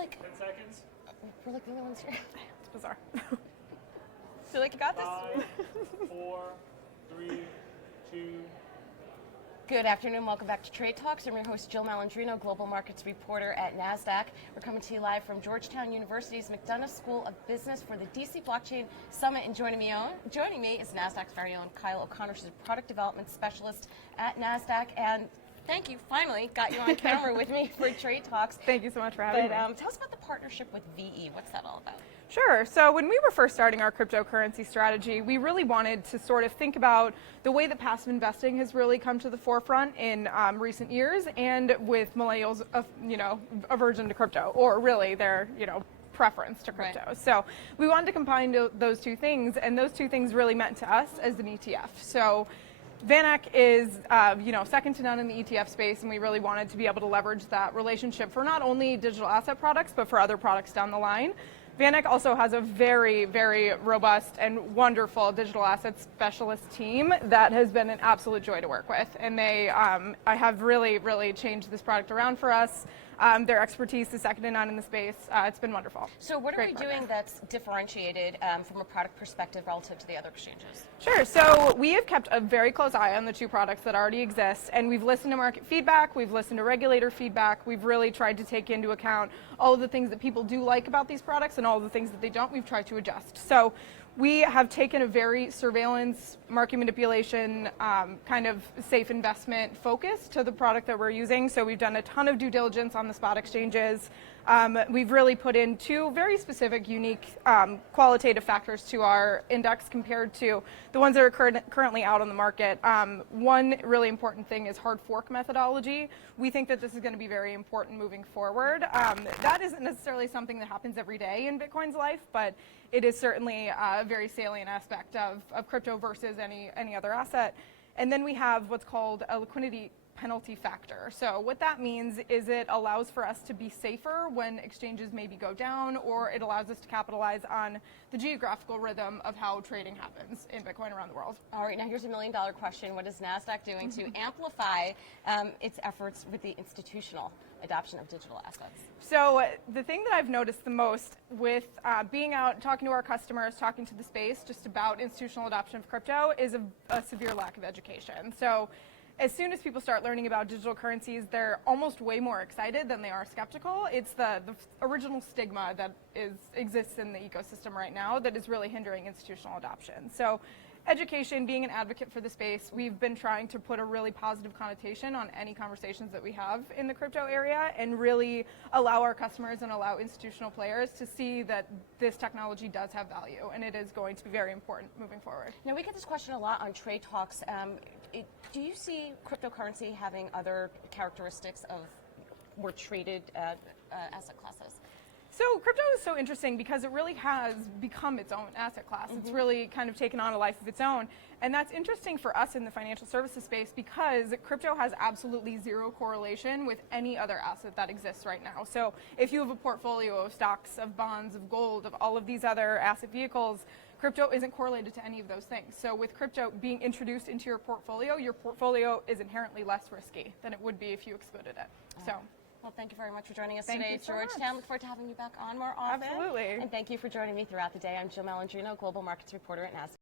like 10 seconds. we're like the only ones here. It's bizarre. Feel like you got this? 5, 4, 3, 2. Good afternoon. Welcome back to Trade Talks. I'm your host, Jill Malandrino, Global Markets Reporter at Nasdaq. We're coming to you live from Georgetown University's McDonough School of Business for the DC Blockchain Summit. And joining me is Nasdaq's very own Kyle O'Connor. She's a product development specialist at Nasdaq. And thank you, finally got you on camera with me for Trade Talks. Thank you so much for having me. Tell us about the partnership with VE. What's that all about? Sure. So when we were first starting our cryptocurrency strategy, we really wanted to sort of think about the way that passive investing has really come to the forefront in recent years, and with millennials, aversion to crypto, or really their, preference to crypto. Right. So we wanted to combine those two things, and those two things really meant to us as an ETF. So VanEck is, second to none in the ETF space, and we really wanted to be able to leverage that relationship for not only digital asset products, but for other products down the line. VanEck also has a very, very robust and wonderful digital assets specialist team that has been an absolute joy to work with. And they have really, really changed this product around for us. Their expertise is second to none in the space. It's been wonderful. So what are we doing that's differentiated from a product perspective relative to the other exchanges? Sure. So we have kept a very close eye on the two products that already exist, and we've listened to market feedback, we've listened to regulator feedback, we've really tried to take into account all of the things that people do like about these products and all of the things that they don't. We've tried to adjust. So we have taken a very surveillance, market manipulation, kind of safe investment focus to the product that we're using. So we've done a ton of due diligence on the spot exchanges. We've really put in two very specific, unique qualitative factors to our index compared to the ones that are currently out on the market. One really important thing is hard fork methodology. We think that this is going to be very important moving forward. That isn't necessarily something that happens every day in Bitcoin's life, but it is certainly a very salient aspect of crypto versus any other asset. And then we have what's called a liquidity penalty factor. So what that means is it allows for us to be safer when exchanges maybe go down, or it allows us to capitalize on the geographical rhythm of how trading happens in Bitcoin around the world. All right, now here's a $1 million question. What is Nasdaq doing to amplify its efforts with the institutional adoption of digital assets? So the thing that I've noticed the most with being out, talking to our customers, talking to the space just about institutional adoption of crypto is a severe lack of education. So as soon as people start learning about digital currencies, they're almost way more excited than they are skeptical. It's the original stigma that exists in the ecosystem right now that is really hindering institutional adoption. So education, being an advocate for the space, we've been trying to put a really positive connotation on any conversations that we have in the crypto area and really allow our customers and allow institutional players to see that this technology does have value, and it is going to be very important moving forward. Now, we get this question a lot on Trade Talks. Do you see cryptocurrency having other characteristics of more traded asset classes? So crypto is so interesting because it really has become its own asset class. Mm-hmm. It's really kind of taken on a life of its own. And that's interesting for us in the financial services space because crypto has absolutely zero correlation with any other asset that exists right now. So if you have a portfolio of stocks, of bonds, of gold, of all of these other asset vehicles, crypto isn't correlated to any of those things. So with crypto being introduced into your portfolio is inherently less risky than it would be if you excluded it. So. Well, thank you very much for joining us today at Georgetown. Look forward to having you back on more often. Absolutely. And thank you for joining me throughout the day. I'm Jill Malandrino, Global Markets Reporter at Nasdaq.